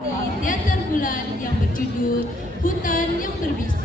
di teater bulan yang berjudul Hutan yang Berbisik.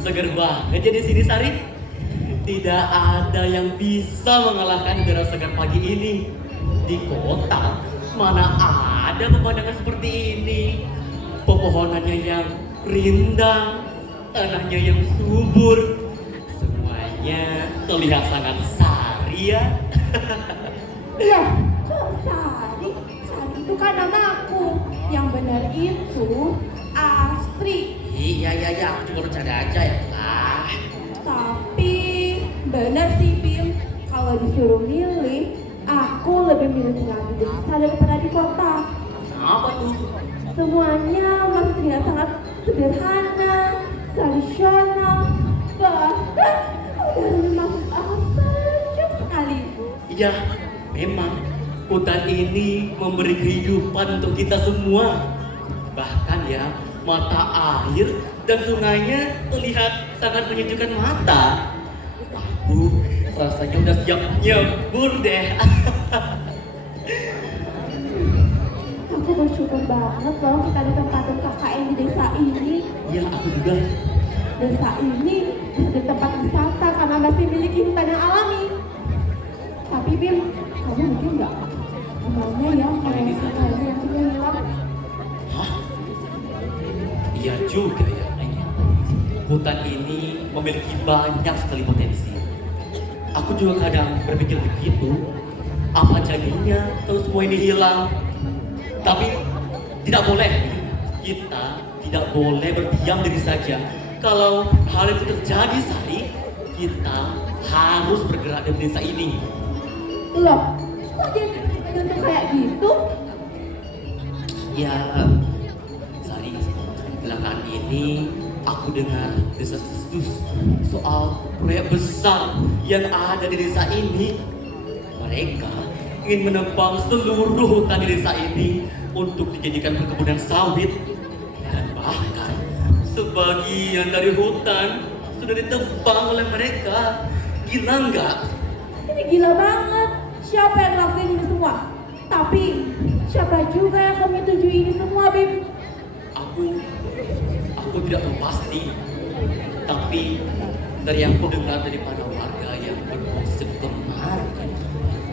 Seger banget ya di sini, Sari. Tidak ada yang bisa mengalahkan udara segar pagi ini. Di kota mana ada pemandangan seperti ini. Pepohonannya yang rindang, tanahnya yang subur, semuanya terlihat sangat sari ya. Iya, kok Sari? Sari itu kan namaku. Yang benar itu Astri. Iya, aku cuma bercanda aja ya. Tapi benar sih Bim, kalau disuruh milih, aku lebih milih tinggal di desa daripada di kota. Apa tuh? Semuanya masih terlihat sangat sederhana, tradisional, bahkan udaranya masuk akal sejuk sekali. Iya, memang hutan ini memberi kehidupan untuk kita semua. Bahkan ya, mata air dan sungainya terlihat sangat menyejukkan mata. Aku rasanya udah siap nyebur deh. Aku bersyukur banget loh kita ditempatin KKN di desa ini. Iya, aku juga. Desa ini jadi tempat wisata karena masih memiliki hutan yang alami. Tapi Bim, kamu mungkin nggak? Gimana ya kalau misalnya yang punya hilang? Hah? Iya juga ya. Hutan ini memiliki banyak sekali potensi. Aku juga kadang berpikir begitu. Apa jadinya kalau semua ini hilang? Tapi tidak boleh. Kita tidak boleh berdiam diri saja. Kalau hal itu terjadi, Sari, kita harus bergerak di desa ini. Loh, kok jadi menuntut kayak gitu? Ya, Sari, belakangan ini aku dengar desas-desus soal proyek besar yang ada di desa ini. Mereka ingin menebang seluruh hutan di desa ini untuk dijadikan perkebunan sawit. Dan bahkan sebagian dari hutan sudah ditebang oleh mereka. Gila nggak? Ini gila banget. Siapa yang ngelakuin ini semua? Tapi siapa juga yang menyetujui ini semua, Bim? Aku tidak tahu pasti. Tapi dari yang ku dengar daripada warga yang bermaksud kemarin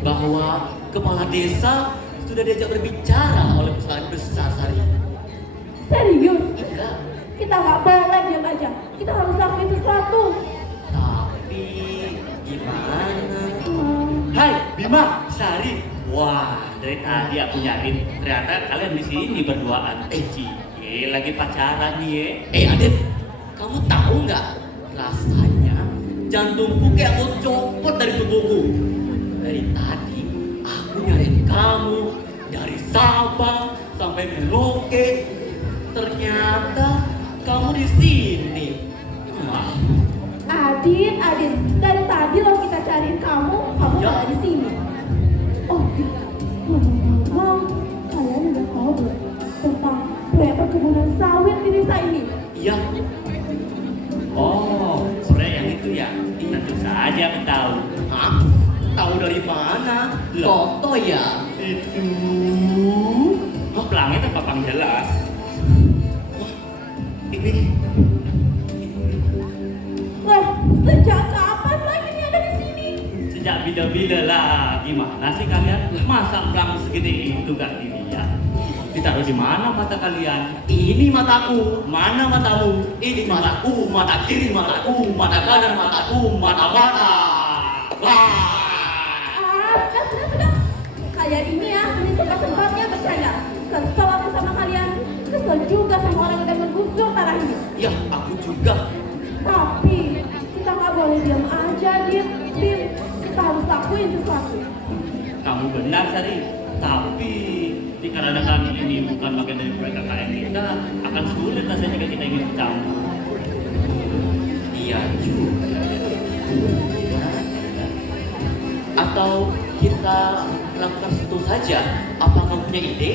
bahwa kepala desa sudah diajak berbicara oleh perusahaan besar Sari. Serius? Iya. Kita nggak boleh diam aja. Kita harus lakuin sesuatu. Tapi gimana? Hai, Bima, Sari. Wah, dari tadi aku nyariin. Ternyata kalian di sini berduaan. Cie, lagi pacaran nih ya. Adit, kamu tahu nggak? Rasanya jantungku kayak mau copot dari tubuhku. Dari tadi aku nyariin kamu dari Sabang sampai Merauke. Ternyata kamu di sini. Wah, Adit, dari tadi loh kita cariin kamu Ya. malah di sini. Oh, ngomong-ngomong, kalian udah tahu belum tentang proyek perkebunan sawit di desa ini? iya. Oh, proyek yang itu ya. Tentu saja aku tahu. Hah? Tahu dari mana? Loh. Foto ya? Itu. Oh, pelangnya tuh papang jelas. Ini Loh, sejak kapan lagi ini ada di sini? Sejak bida-bida lah. Gimana sih kalian? Masa pelang segede itu gak dilihat? Ditaruh di mana mata kalian? ini mataku. Mana matamu? Ini mataku, mata kiri mataku, mata kanan mataku, mata. Wah. Sudah. Kalian ini ya, ini sempat-sempatnya bercanda. Kesel aku sama kalian. Kesel juga sama orang yang menggusur tanah ini. Ya, aku juga. Tapi kita nggak boleh diam aja, Bim. Kita harus lakuin sesuatu. Kamu benar, Sari. Tapi dikarenakan ini bukan bagian dari proyek KKN kita, akan sulit rasanya jika kita ingin bercampur. Iya juga. Atau kita lakukan itu saja. Apa kamu punya ide?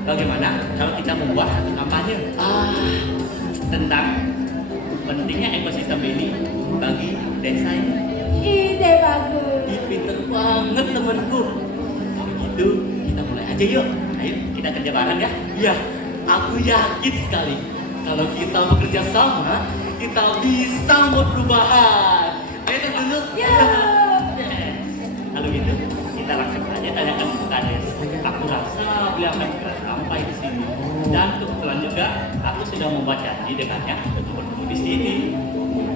Bagaimana kalau kita membuat satu kampanye tentang pentingnya ekosistem ini bagi desa ini? Ide bagus. Ih, pinter banget temanku. Kalau gitu, kita mulai aja yuk. Ayo kita kerja bareng ya. Ya, aku yakin sekali kalau kita bekerja sama, kita bisa membuat perubahan. Ayo tes dulu. Ya. Kalau gitu kita langsung aja tanyakan ke Kades. Aku rasa beliau akan segera sampai di sini. Dan kebetulan juga aku sudah membuat janji dengannya untuk bertemu di sini.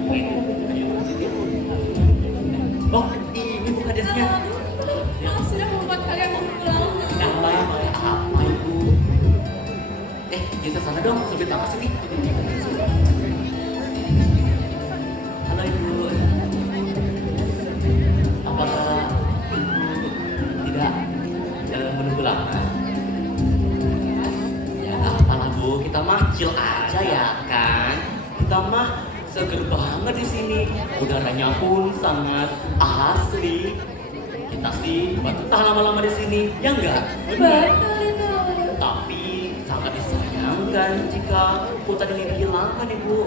Begitu. Ayo. Oh, ini bukan desnya. Aku sudah membuat kalian mau pulang. Apa ibu? Kita sana dong, sebut apa sini? Halo ibu. Apakah ibu tidak menunggu lama? Ya nggak apa-apa bu, kita mah chill aja ya kan. Kita mah seger banget di sini. Udaranya pun sangat asli. Kita sih betah lama-lama di sini, ya enggak? Betul itu. Tapi sangat disayangkan jika hutan ini dihilangkan, Ibu.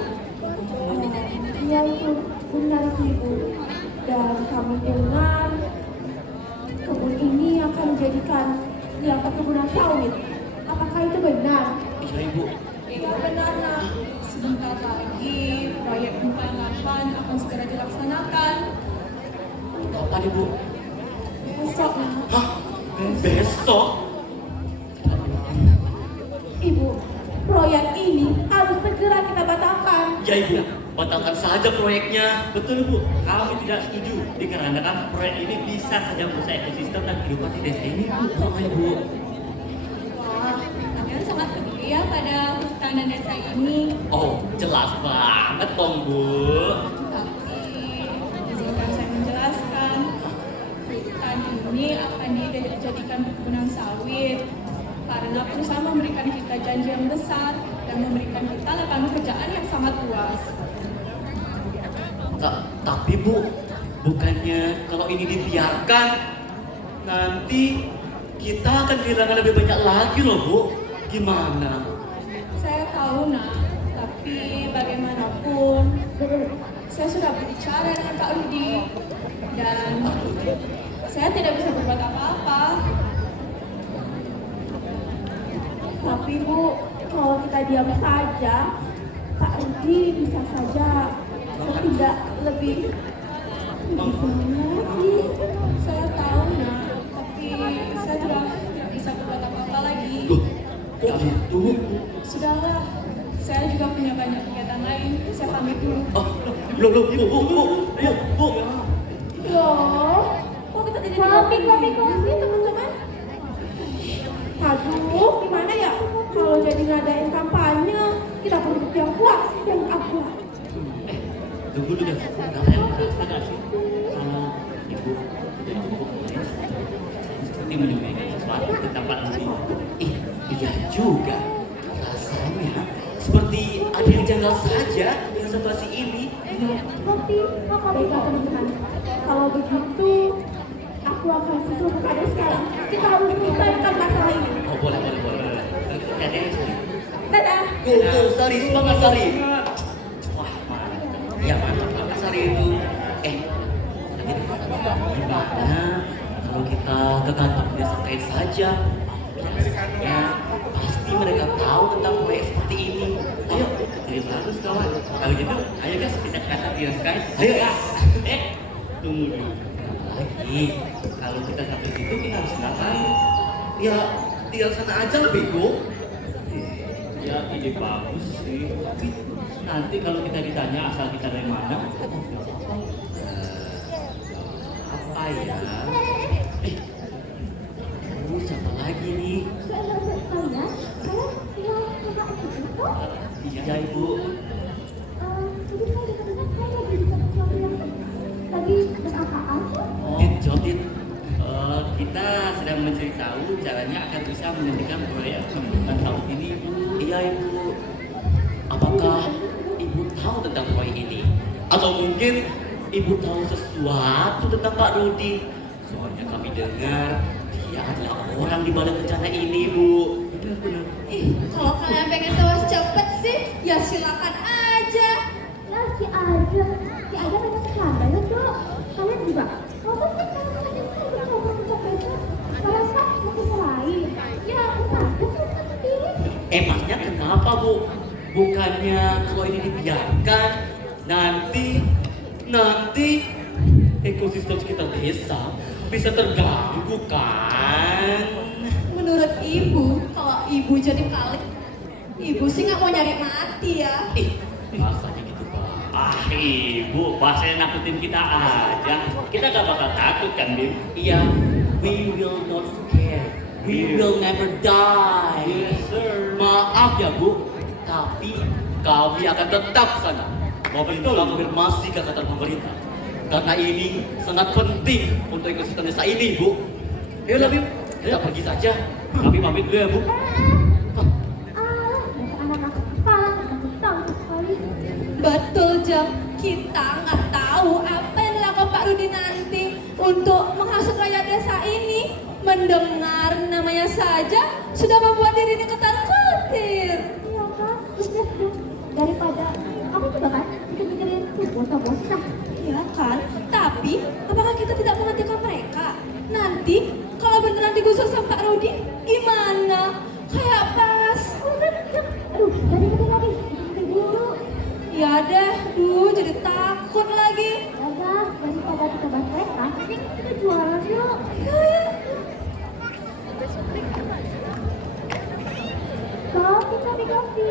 Iya itu benar sih Bu. Dan kami dengar kebun ini akan dijadikan perkebunan sawit. Apakah itu benar? Iya, Ibu. Iya benar nak. Sebentar lagi proyek pembangunan akan segera dilaksanakan. Kapan, Ibu? Besok nak. Hah? Besok? Ibu, proyek ini harus segera kita batalkan. Ya, Ibu. Batalkan saja proyeknya. Betul Bu, kami tidak setuju dikarenakan proyek ini bisa saja merusak ekosistem dan kehidupan di desa ini. Sama, Ibu. Wah, kalian sangat peduli ya pada hutan dan desa ini. Oh, jelas banget dong, Bu. Tapi menjadikan perkebunan sawit. Karena perusahaan memberikan kita janji yang besar dan memberikan kita lapangan pekerjaan yang sangat luas. Tapi Bu, bukannya kalau ini dibiarkan, nanti kita akan kehilangan lebih banyak lagi loh Bu. Gimana? Saya tahu nak, tapi bagaimanapun saya sudah berbicara dengan Pak Rudi dan saya tidak bisa berbuat apa-apa. Tapi Bu, kalau kita diam saja, Pak Rudi bisa saja tidak lebih lagi. Saya tahu nak, tapi saya sudah tidak bisa berbuat apa-apa lagi. Loh, kok gitu? Sudahlah, saya juga punya banyak kegiatan lain. Saya pamit dulu. Oh, loh, Bu. Loh, kok kita jadi kopi teman-teman? Aduh, gimana ya? Kalau jadi ngadain kampanye, kita perlu bukti yang kuat, yang akurat. Tunggu dulu. Kalian merasa gak sih kalau Ibu sudah cukup nulis, seperti menyukai sesuatu tentang Pak Rudi? Iya juga. Rasanya seperti ada yang janggal saja dengan situasi ini. Baiklah teman-teman, kalau begitu aku akan susul ke Kades sekarang. Kita harus selesaikan masalah ini. Oh, boleh. Ada yang sih. Dadah. Go, Sari, semangat Sari. Wah, iya mantap Sari itu. Gimana kalau kita ke kantor desa kain saja? Ya, pasti mereka tahu tentang proyek seperti ini. Ayo, Jadi bagus kawan. Kalau gitu, ayo guys kita ke kantor Dinas Kain. Ayo. Tunggu dulu. Lagi, Kalau kita sampai situ kita harus ngapain? ya tinggal sana aja bego. Ya ide bagus sih. Tapi nanti kalau kita ditanya asal kita dari mana, Apa ya? Siapa lagi nih? Iya Ibu. Dit. kita sedang mencari tahu caranya agar bisa menghentikan proyek pembangunan sawit ini, Bu. Iya Ibu. Apakah Ibu tahu tentang proyek ini? Atau mungkin Ibu tahu sesuatu tentang Pak Rudi? Soalnya kami dengar dia adalah orang di balik rencana ini, Bu. Benar. Kalau kalian pengen tahu cepet sih, ya silakan aja. Ya si Aja pengen sekali ya Dok. Kalian juga. Kamu sih kalau kalian udah ngobrol besok. Kalian kan mau lain. Ya udah sendiri. Emangnya kenapa, Bu? Bukannya kalau ini dibiarkan nanti ekosistem sekitar desa bisa terganggu kan? Menurut ibu, kalau ibu jadi kali, ibu sih nggak mau nyari mati ya. Rasanya gitu, Pak. Ibu, bahasanya nakutin kita aja. Kita gak bakal takut kan, Bim? Iya, we will not scare. We will never die. Yes, sir. Maaf ya, Bu, tapi kami akan tetap sana memberikan konfirmasi ke kantor pemerintah. Karena ini sangat penting untuk ekosistem desa ini, Bu. Ayo lah, Bim. Kita pergi saja. Kami pamit dulu ya, Bu. Anak-anak kepala tahu sekali. Betul Jam, kita nggak tahu apa yang dilakukan Pak Rudi nanti untuk menghasut rakyat desa ini. Mendengar namanya saja sudah membuat dirinya ketar-ketir. Iya kan? Udah dong. Daripada kamu juga kan mikirin bosah-bosah. Ya kan? Tapi apakah kita tidak menghentikan mereka? Nanti kalau beneran digusur sama Pak Rudi, gimana? Kayak pas. Aduh, jadi lagi. Dulu. Ya deh, jadi takut lagi. Dadah, daripada kita bahas mereka, kita jualan yuk. Kopi.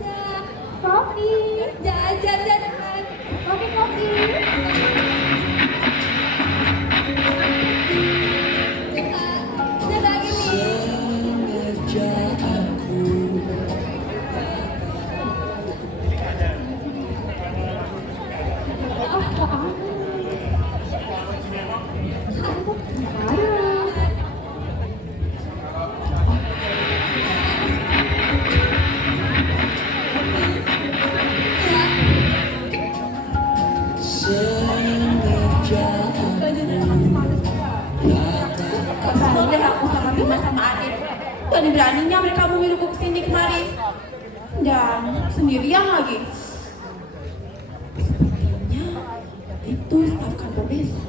Ya, Kopi. jajan. Kopi. Dadah gini. Kesel deh aku sama Bima sama Adit. Berani-beraninya mereka memilihku kesini kemari. Dan sendirian lagi. Sepertinya itu staf kantor desa.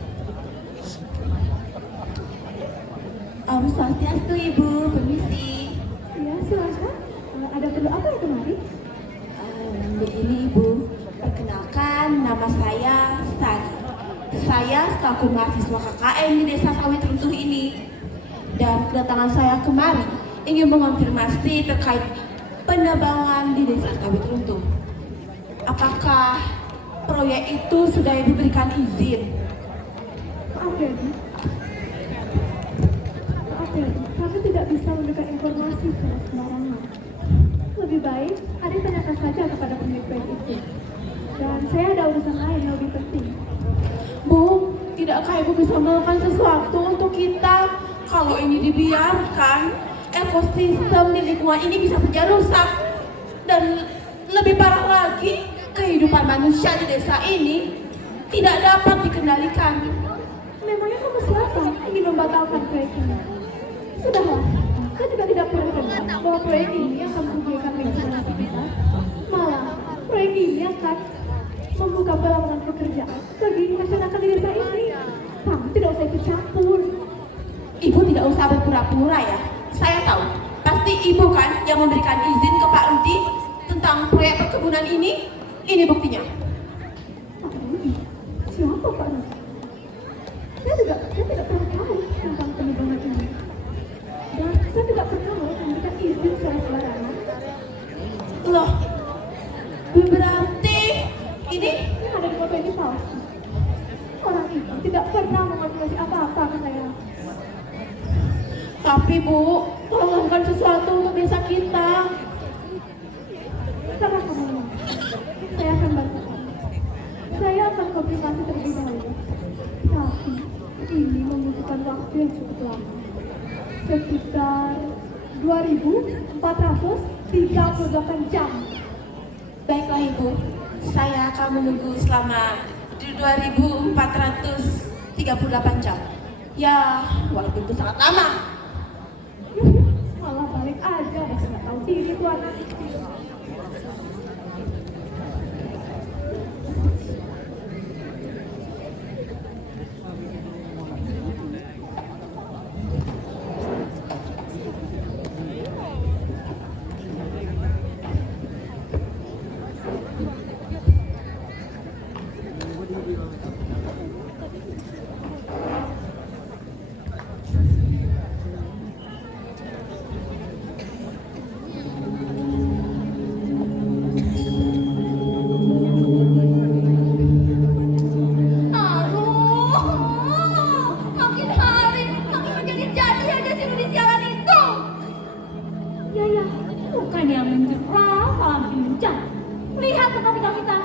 Om Swastiastu Ibu, permisi. Ya, silakan. Ada perlu apa ya kemari? Begini Ibu, perkenalkan nama saya Sari. Saya selaku mahasiswa KKN di Desa Sawit Runtuh ini. Dan kedatangan saya kemari ingin mengonfirmasi terkait penebangan di Desa Sawit Runtuh. Apakah proyek itu sudah diberikan izin? Maaf ya, Bu. Maaf ya, Bu. Kami tidak bisa memberikan informasi secara sembarangan. Lebih baik, Adi tanyakan saja kepada pemilik proyek itu. Dan saya ada urusan lain yang lebih penting. Bu, tidakkah Ibu bisa melakukan sesuatu untuk kita? Kalau ini dibiarkan, ekosistem di lingkungan ini bisa saja rusak. Dan lebih parah lagi, kehidupan manusia di desa ini tidak dapat dikendalikan. Memangnya kamu siapa ingin membatalkan proyek ini? Sudahlah, saya juga tidak pernah dengar bahwa proyek ini akan memberikan lingkungan sekitar. Malah, proyek ini akan membuka peluang pekerjaan bagi masyarakat di desa ini. Kamu tidak usah ikut campur. Ibu tidak usah berpura-pura ya. Saya tahu, pasti Ibu kan yang memberikan izin ke Pak Rudi tentang proyek perkebunan ini. Ini buktinya. Pak Rudi? Siapa Pak Rudi? Saya tidak pernah tahu tentang penebangan ini. Dan saya tidak pernah memberikan izin secara sembarangan. Loh, berarti ini Yang ada di foto ini palsu. Orang itu tidak pernah mengonfirmasi apa-apa ke saya. tapi Bu, tolong lakukan sesuatu untuk desa kita. Sama kamu. Saya akan bantu kamu. Saya akan konfirmasi terlebih dahulu. Tapi ini membutuhkan waktu yang cukup lama. Sekitar 2.438 jam. Baiklah Ibu, saya akan menunggu selama 2.438 jam. Ya, walaupun itu sangat lama. Malah balik aja, nggak tahu diri tuan. Makin hari makin menjadi-jadi aja si Rudi sialan itu. Ya, bukan yang menjerah, malah makin menjadi. Lihat tempat kita,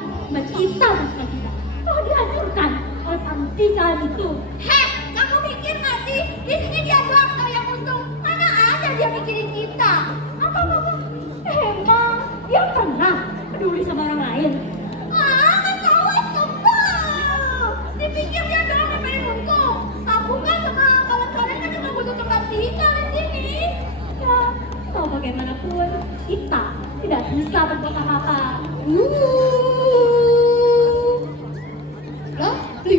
kita tempat kita. Oh, dihancurkan oleh panggilan itu. Heh, kamu mikir nggak sih? Di sini dia doang tahu yang untung. Mana ada dia mikirin kita? Apa? Emang dia pernah peduli sama orang lain? Nggak tahu semua. Dipikir dia doang yang paling untung. Aku kan sama kawan-kawan kan cuma butuh tempat tinggal di sini. Ya, mau bagaimanapun kita tidak bisa berbuat apa-apa. Lah, bli,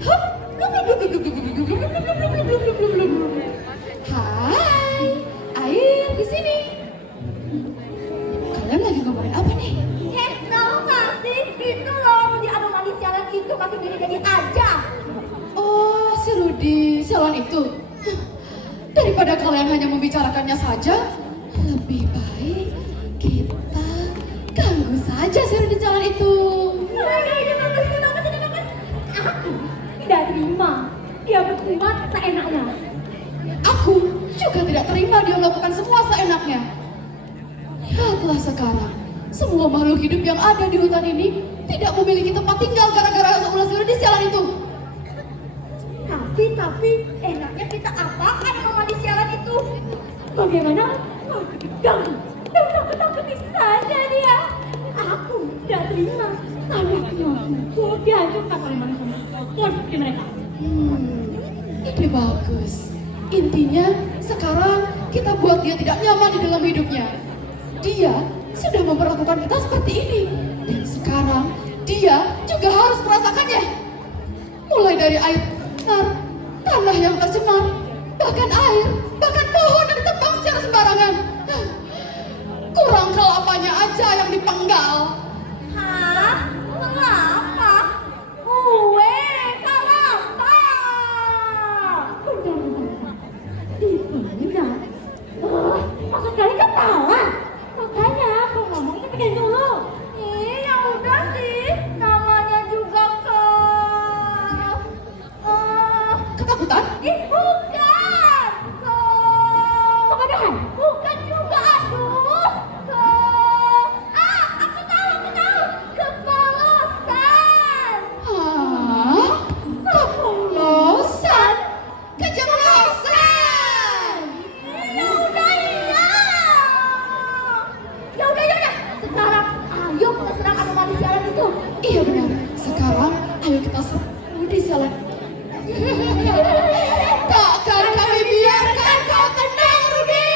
hup, Hai, air di sini. Kalian lagi ngomongin apa nih? Tahu nggak sih? Itu loh, di anomali sialan itu makin jadi aja. Oh, si Rudi, sialan itu. Daripada kalian hanya membicarakannya saja, lebih baik kita ganggu saja si Rudi sialan itu. Aku tidak terima dia berbuat seenaknya. Aku juga tidak terima dia melakukan semua seenaknya. Lihatlah sekarang, semua makhluk hidup yang ada di hutan ini tidak memiliki tempat tinggal gara-gara ulah si Rudi sialan itu. Tapi enaknya kita apakan sama di sialan itu? Bagaimana? Ganggu dan takut-takuti saja dia. Aku tidak terima tanahnya subur dihancurkan oleh manusia. Terus seperti mereka. Ide bagus. Intinya sekarang kita buat dia tidak nyaman di dalam hidupnya. Dia sudah memperlakukan kita seperti ini. Dan sekarang dia juga harus merasakannya. Mulai dari air benar, tanah yang tercemar, bahkan air, bahkan pohon yang ditebang secara sembarangan. Kurang kelapanya aja yang dipenggal. Hah? Kelapa? Kue kelapa? Bentar. Tidak. Maksud kalian ketawa? Makanya aku ngomongnya pikirin dulu. Ya udah sih. Namanya juga Ketakutan? bukan. Kepadahan? Bukan juga, aduh. Aku tahu. Kepolosan. Hah? Kepolosan? Keceplosan? Ya udah. Sekarang ayo kita serang anomali siaran itu. Iya benar. Sekarang ayo kita serbu di sialan. Takkan kami biarkan kau tenang, Rudi.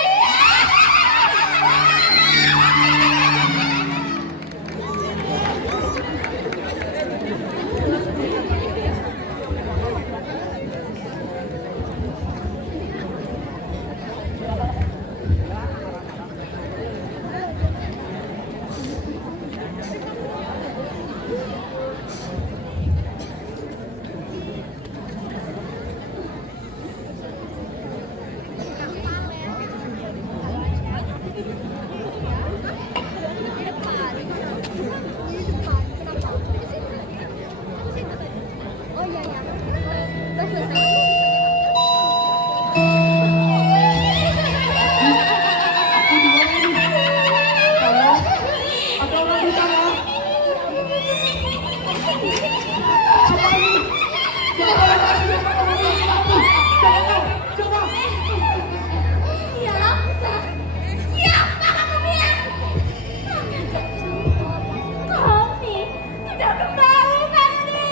Siapa kamu bilang? Kami sudah kembali, Febri.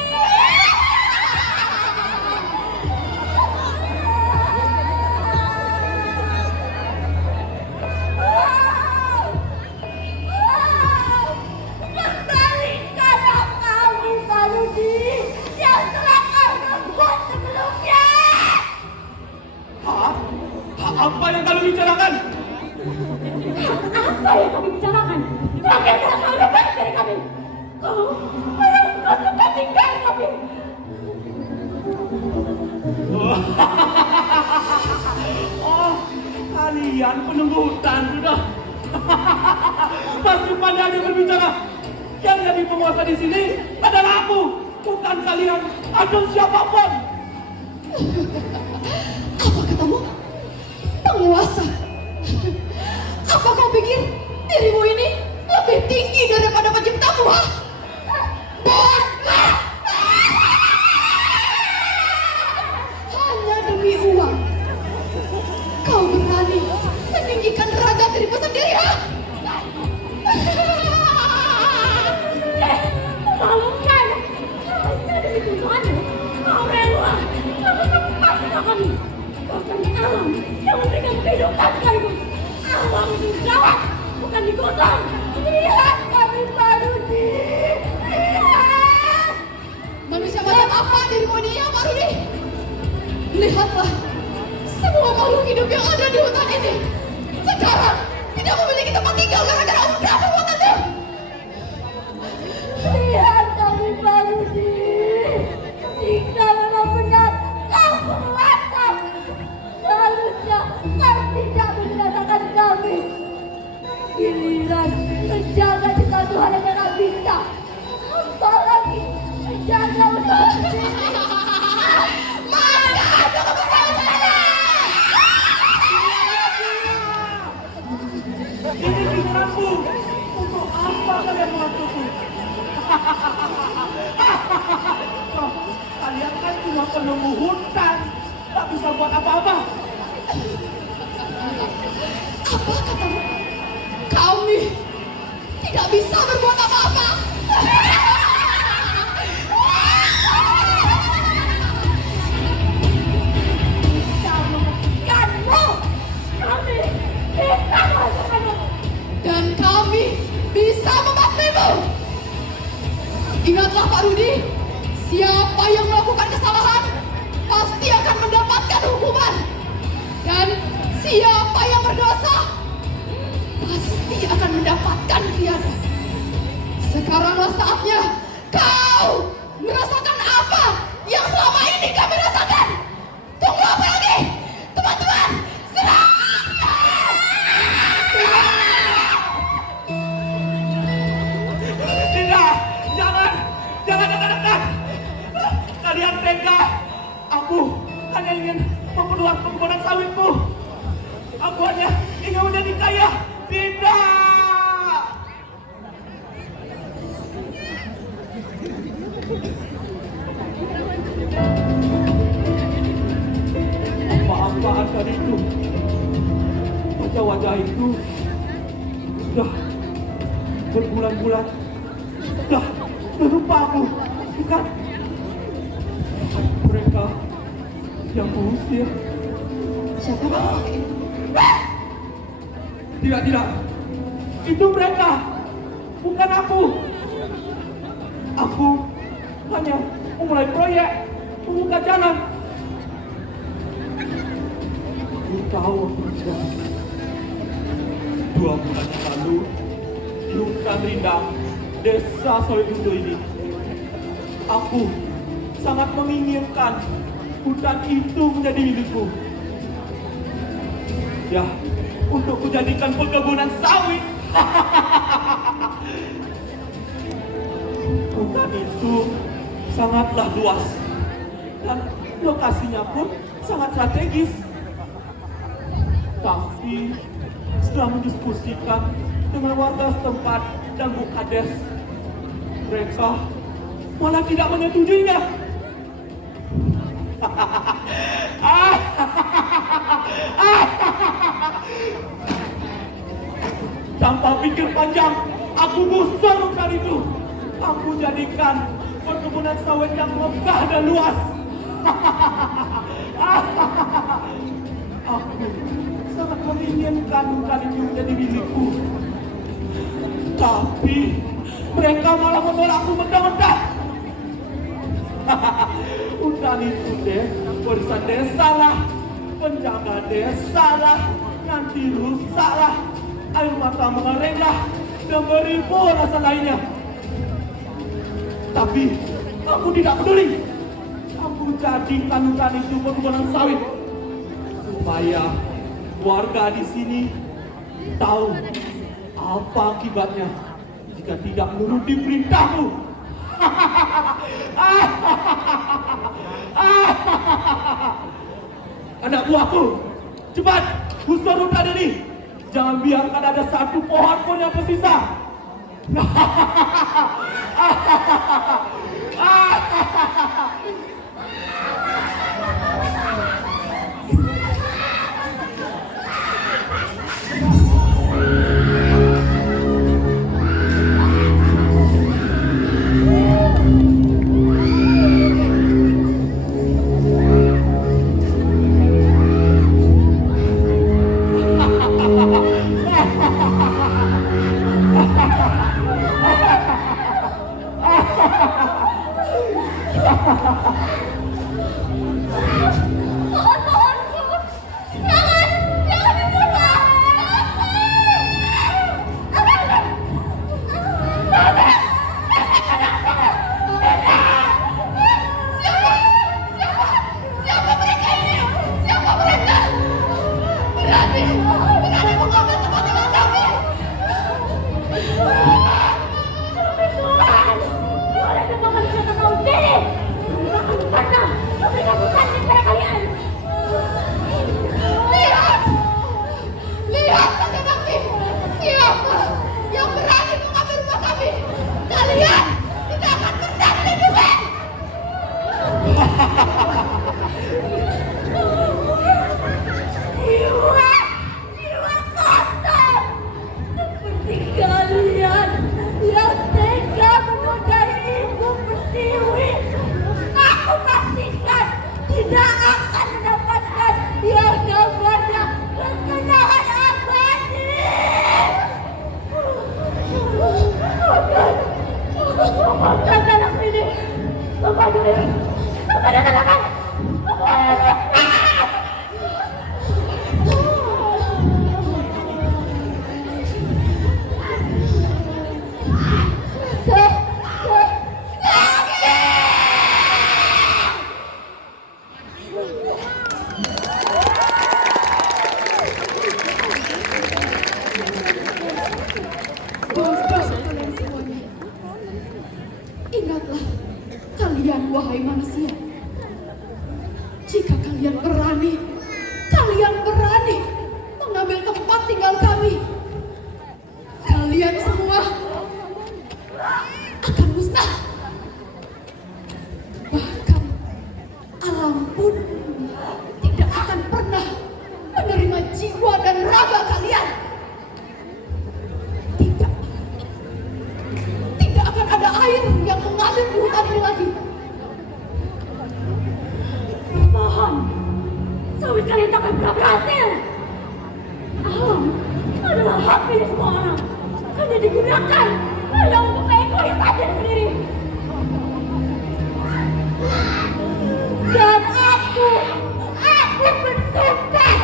Kembalikan kami, Farudi, yang telah kau rebut sebelumnya. Apa yang kalian bicarakan? Apa yang kami bicarakan? Terakhir telah kau rebut dari kami. Kau merenggut tempat tinggal kami. Oh, kalian penunggu hutan sudah. Masih pandai berbicara. Yang jadi penguasa di sini adalah aku, bukan kalian atau siapapun. Apa katamu? Penguasa? Apa kau pikir dirimu ini lebih tinggi daripada penciptamu, ha? Hanya demi uang kau berani meninggikan derajat dirimu sendiri, ha? Memalukan. Hanya demi tujuanmu. Kau rela melepaskan kami. Bahkan alam yang memberikan kehidupan sekaligus. Alam itu dirawat, bukan digotong. Lihat kami, Farudi. Lihat. Manusia macam apa dirimu ini, ya, Pak Rudi? Lihatlah, semua makhluk hidup yang ada di hutan ini sekarang tidak memiliki tempat tinggal gara-gara udah perbuatanmu. Lihat kami, Farudi. Jika memang benar kau penguasa, seharusnya kau tidak membinasakan kami. Giliran menjaga cipta Tuhan yang tidak bisa, apalagi menjaga usaha sendiri. Ini pikiranku. Untuk apa kalian melakukanku? Kalian kan cuma penunggu hutan, tak bisa buat apa-apa. Apa katamu? Kami tidak bisa berbuat apa-apa. Ingatlah Pak Rudi, siapa yang melakukan kesalahan pasti akan mendapatkan hukuman. Dan siapa yang berdosa pasti akan mendapatkan kiamat. Sekaranglah saatnya kau merasakan apa yang selama ini kami rasakan. Tunggu apa lagi? Teman-teman, serang! Tidak, jangan dekat-dekat. Kalian tega. Aku hanya ingin memperluas perkebunan sawitku. Aku hanya ingin menjadi kaya. Tidak. Apa-apaan tadi itu? Wajah-wajah itu sudah berbulan-bulan sudah lupa aku, bukan? Mereka yang mengusir. Siapa? Tidak. Itu mereka, bukan aku. Aku hanya memulai proyek, membuka jalan. Aku tahu aku tidak. 2 bulan yang lalu, di hutan rindang desa Sawitundo ini, aku sangat menginginkan hutan itu menjadi milikku. Ya, untuk menjadikan perkebunan sawit. Hutan itu sangatlah luas dan lokasinya pun sangat strategis. Tapi setelah mendiskusikan dengan warga setempat dan Bu Kades, mereka malah tidak menyetujuinya. Tanpa pikir panjang, aku gusur hutan itu. Aku jadikan perkebunan sawit yang megah dan luas. Aku sangat menginginkan hutan itu menjadi milikku. Tapi mereka malah menolakku mentah-mentah. Hutan itu deh, warisan desa lah, penjaga desa lah, nanti rusak lah, air mata mengering lah, dan beribu rasa lainnya. Tapi aku tidak peduli. Aku jadikan hutan itu perkebunan sawit supaya warga di sini tahu apa akibatnya jika tidak menuruti perintahku. Anak buahku, cepat gusur hutan ini. Jangan biarkan ada satu pohon pun yang tersisa. Boleh semua manusia tahu diri. Jangan pernah memberikan hutan kepada kalian. Bos-bos kalian semuanya, ingatlah kalian wahai manusia. Jika kalian berani mengambil tempat tinggal kami, kalian semua akan musnah. Bahkan alam pun tidak akan pernah menerima jiwa dan raga kalian. Tidak akan ada air yang mengalir di hutan ini lagi. Mohon, sawit kalian tak akan pernah berhasil. Alam adalah hak milik semua orang. Hanya digunakan hanya untuk egois saja sendiri. Dan aku bersumpah,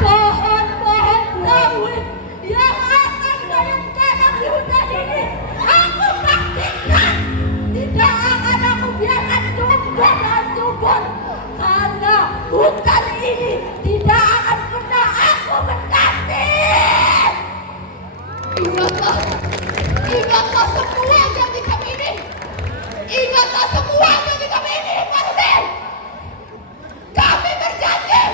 pohon-pohon sawit yang akan kalian tanam di hutan ini, aku pastikan tidak akan aku biarkan tumbuh dan subur, karena hutan ini tidak akan pernah aku mendaki. Ingatlah semua janji kami ini. Ingatlah semua janji kami ini, Pak Rudin. Kami berjanji.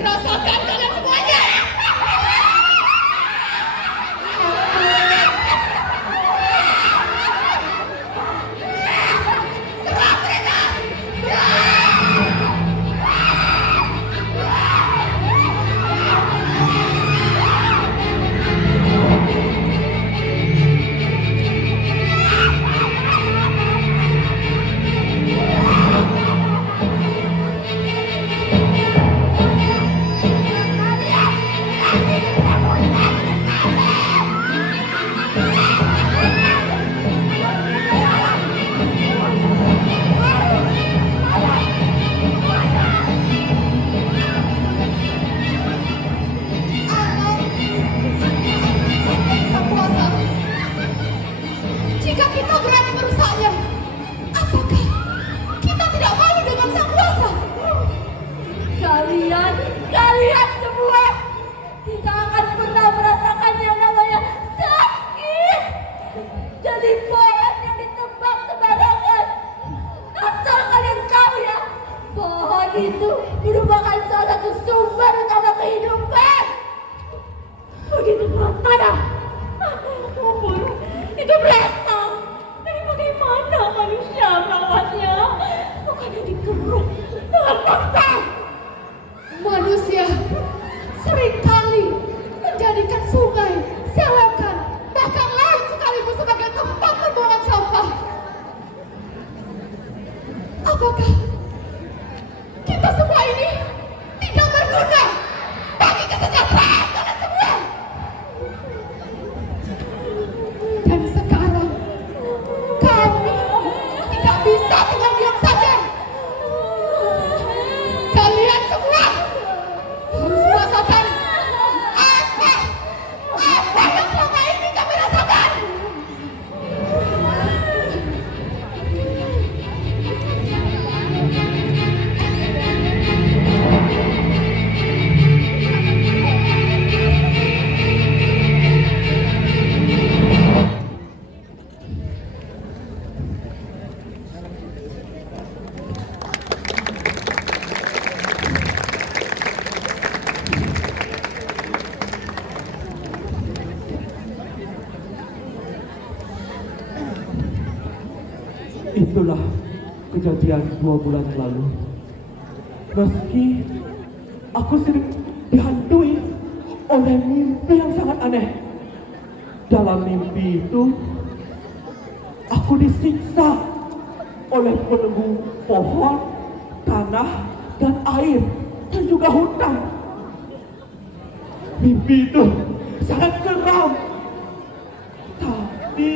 Rasakan kalian semuanya. Sang Kuasa, jika kita berani merusaknya, apakah kita tidak malu dengan Sang Kuasa? Kalian semua tidak akan pernah merasakan yang namanya sakit. Jadi pohon yang ditebang sembarangan. Asal kalian tahu ya, pohon itu merupakan salah satu sumber utama kehidupan. Begitu pula tanah, kubur itu berasal dari bagaimana manusia merawatnya. Bukannya dikeruk dengan paksa. Manusia seringkali menjadikan sungai, selokan, bahkan laut sekaligus sebagai tempat pembuangan sampah. Apakah kita semua ini tidak berguna bagi kesejahteraan kalian semua? Dan sekarang kami tidak bisa tinggal diam saja. Kalian semua harus merasakan apa yang selama ini kami rasakan. Itulah kejadian 2 bulan yang lalu. Meski aku sering dihantui oleh mimpi yang sangat aneh. Dalam mimpi itu, aku disiksa oleh penunggu pohon, tanah, dan air dan juga hutan. Mimpi itu sangat seram. Tapi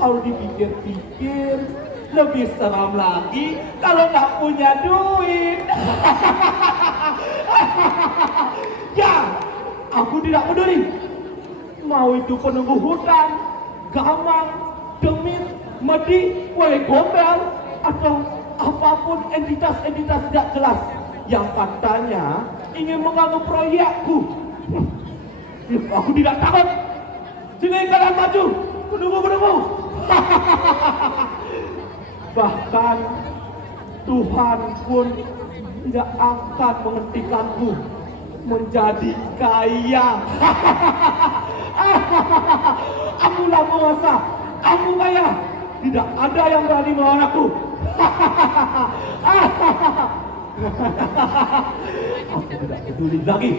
kalau dipikir-pikir, lebih seram lagi kalau nggak punya duit. Ya, aku tidak peduli. Mau itu penunggu hutan, gamang, demit, medi, wale gombel, atau apapun entitas-entitas tidak jelas yang katanya ingin mengganggu proyekku. Aku tidak takut. Sini kalian maju, penunggu-penunggu. Bahkan Tuhan pun tidak akan menghentikanku menjadi kaya. Akulah penguasa, aku kaya. Tidak ada yang berani melawan aku. Aku tidak peduli lagi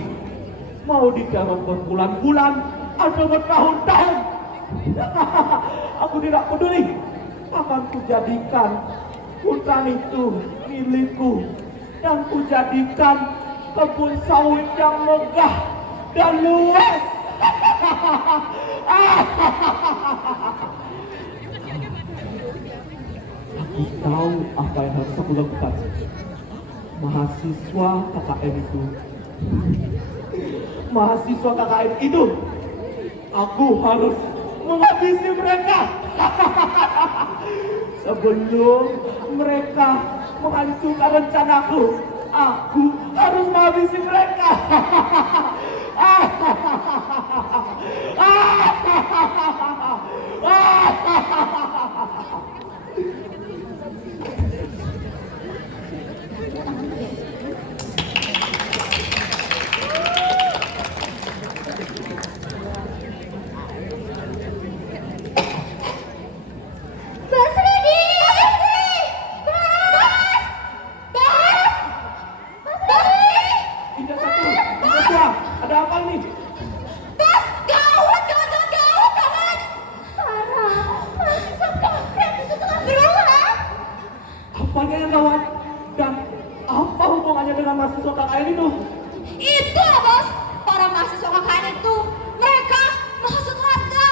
mau diteror berbulan-bulan atau bertahun-tahun. Aku tidak peduli. Akan kujadikan hutan itu milikku dan kujadikan kebun sawit yang megah dan luas. Aku tahu apa yang harus aku lakukan. Mahasiswa KKN itu, aku harus menghabisi mereka. Sebelum mereka menghancurkan rencanaku, aku harus menghabisi mereka. Tidak satu, tidak dua. Ada apa ini? Bos, gawat, gawat, gawat, gawat. Parah, mahasiswa kampret itu telah berulang. Apanya yang gawat? Dan apa hubungannya dengan mahasiswa KKN itu? Itu lah bos, para mahasiswa KKN itu, mereka menghasut warga.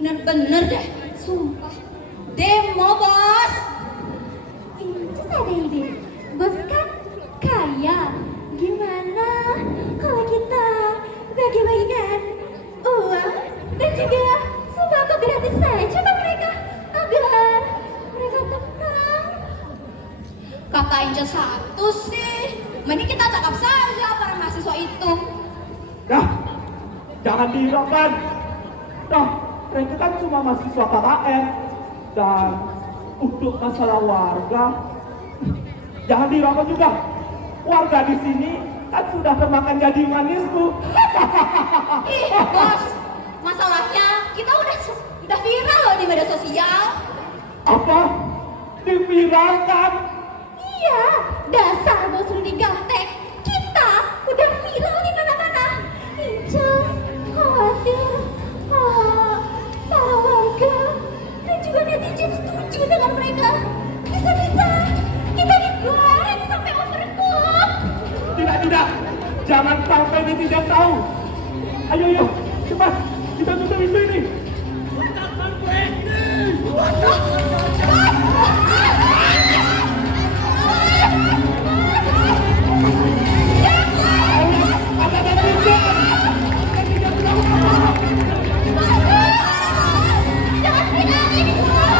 Bener-bener deh, sumpah. Demo bos. Incus ada ide. Bos kan kaya. Gimana kalau kita bagi-bagikan uang dan juga sembako gratis saja ke mereka agar mereka tenang. Kata Incus satu sih, mending kita tangkap saja para mahasiswa itu. Dah, jangan dihiraukan. Dah, mereka kan cuma mahasiswa KKN. Dan untuk masalah warga, jangan dihiraukan juga. Warga di sini kan sudah termakan janji manisku. Ih bos, masalahnya kita udah viral loh di media sosial. Apa? Diviralkan? Iya, dasar bos Rudi Gaptek. Kita udah viral di mana-mana. Incus khawatir para warga dan juga netizen setuju dengan mereka. Bisa-bisa kita digoreng sampai overcook. Tidak. Jangan sampai netizen tahu. Ayo, cepat. Kita tutup isu ini. Ada netizen. Jangan viral ini bos.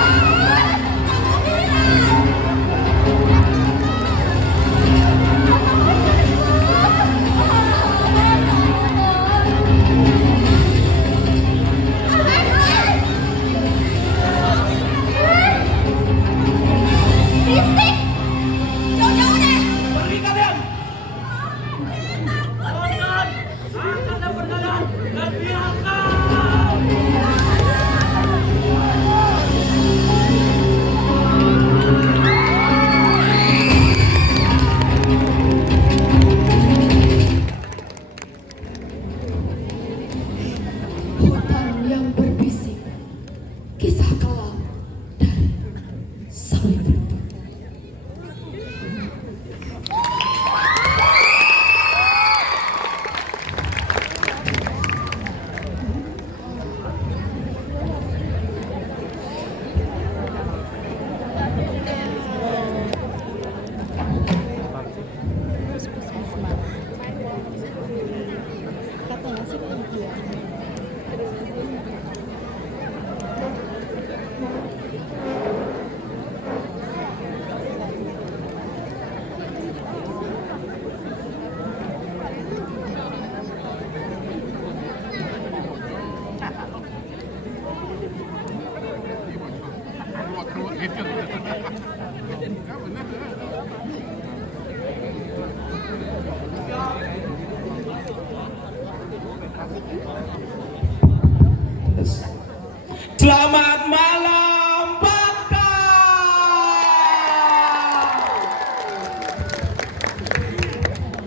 Selamat malam, Bakta.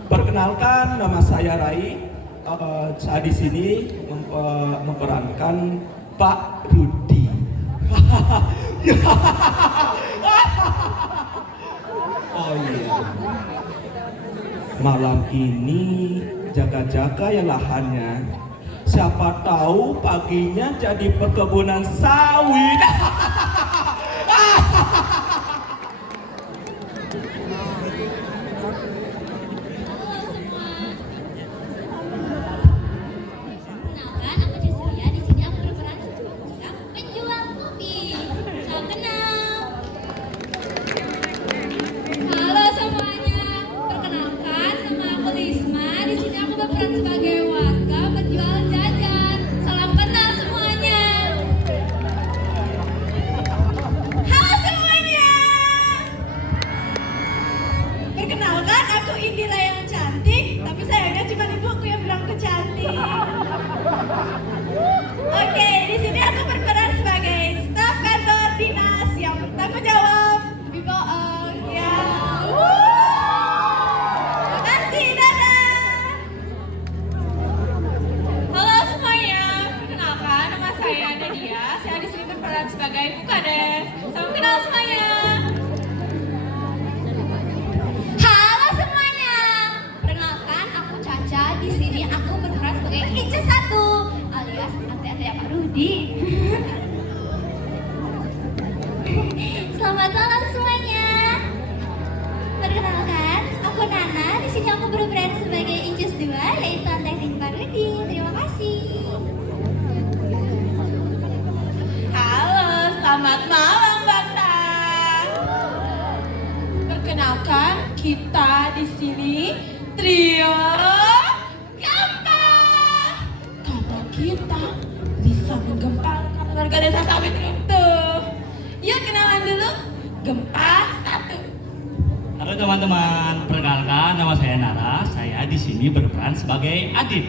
Perkenalkan, nama saya Rai. Saya di sini memerankan Pak Rudi. Oh iya. Malam ini jaga-jaga ya lahannya. Siapa tahu paginya jadi perkebunan sawit. Kenalkan, aku Cecilia. Di sini aku berperan sebagai penjual kopi. Salam kenal. Halo semuanya, perkenalkan nama aku Risma. Di sini aku berperan sebagai warga penjual jajan. Salam kenal semuanya. Halo semuanya. Perkenalkan, aku Indira yang cantik, tapi sayangnya cuma ibuku yang bilang aku cantik. Oke, di sini aku berperan sebagai staf kantor dinas yang bertanggung jawab. Lebih bohong, ya. Makasih, dadah. Halo semuanya, perkenalkan nama saya Nadia. Saya di sini berperan sebagai Bukades. Salam kenal semuanya. Halo semuanya. Perkenalkan, aku Caca. Di sini aku berperan sebagai Inces 1 alias ate-ate Pak Rudi. Selamat malam semuanya. Perkenalkan, aku Nana. Di sini aku berperan sebagai Inces 2 yaitu ate-ate Pak Rudi. Terima kasih. Halo, selamat malam Bakta. Perkenalkan, kita di sini trio Gampang. Karena kita bisa menggemparkan warga desa sawit itu. Yuk kenalan dulu, Gempa 1. Halo teman-teman, perkenalkan nama saya Nara. Saya di sini berperan sebagai Adit.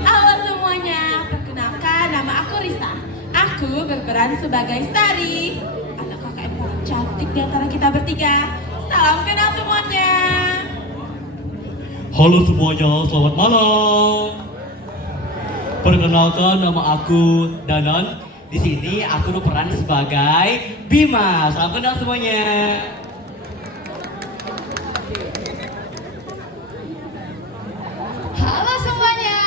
Halo semuanya, perkenalkan nama aku Risa. Aku berperan sebagai Sari, anak KKN paling cantik di antara kita bertiga. Salam kenal semuanya. Halo semuanya, selamat malam. Perkenalkan nama aku Danan. Di sini aku berperan sebagai Bima. Salam kenal semuanya. Halo semuanya.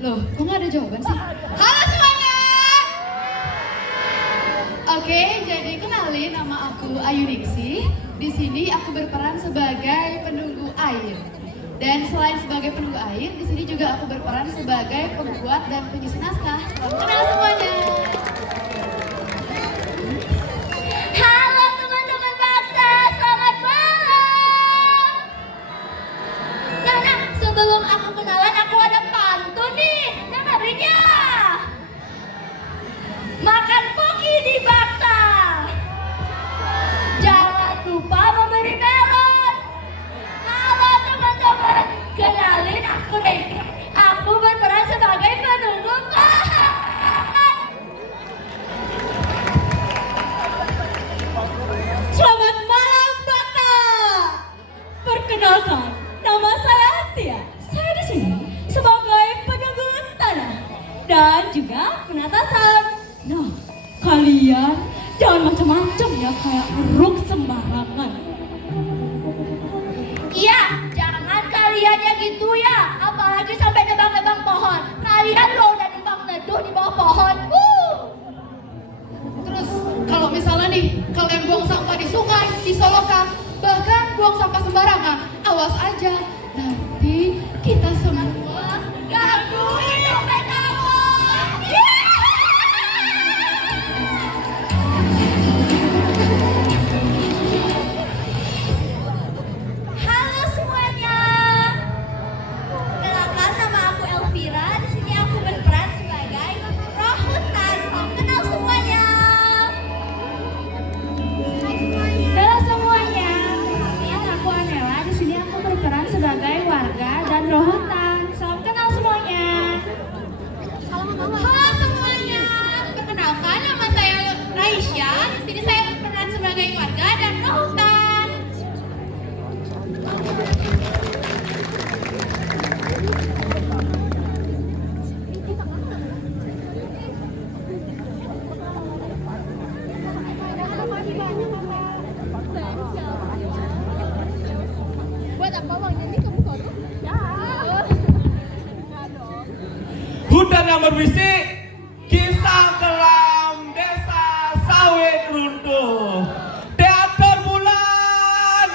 Loh, kok nggak ada jawaban sih? Halo semuanya. Oke, jadi kenalin nama aku Ayu Ningsih. Di sini aku berperan sebagai penunggu air. Dan selain sebagai penunggu air, di sini juga aku berperan sebagai pembuat dan penyusun naskah. Selamat kenal semuanya. Halo teman-teman Bakta, selamat malam. Nah, sebelum aku kenalan, aku ada pantun nih. Dengerinnya. Makan poki di Bakta. Jangan lupa memberi melon. Halo teman-teman, kenalin aku Reki. Aku berperan sebagai penunggu makan. Selamat malam Bakta. Perkenalkan, nama saya Tia. Saya di sini sebagai penunggu tanah dan juga penatasan. Nah, kalian jangan macam-macam ya kayak eruk sembarangan. Iya, jangan kalian yang gitu ya. Apalagi sampai nebang-nebang pohon. Kalian loh udah nebang-neduh di bawah pohon. Terus kalau misalnya nih kalian buang sampah di sungai, di solokan, bahkan buang sampah sembarangan, awas aja nanti kita semua Ganggu hidup kamu. Halo semuanya. Kenalkan nama aku Elvira. Di sini aku berperan sebagai roh hutan. Salam kenal semuanya. Halo semuanya, kenalin aku Anela. Di sini aku berperan sebagai yang berbisik, kisah kelam desa sawit runtuh. Teater bulan.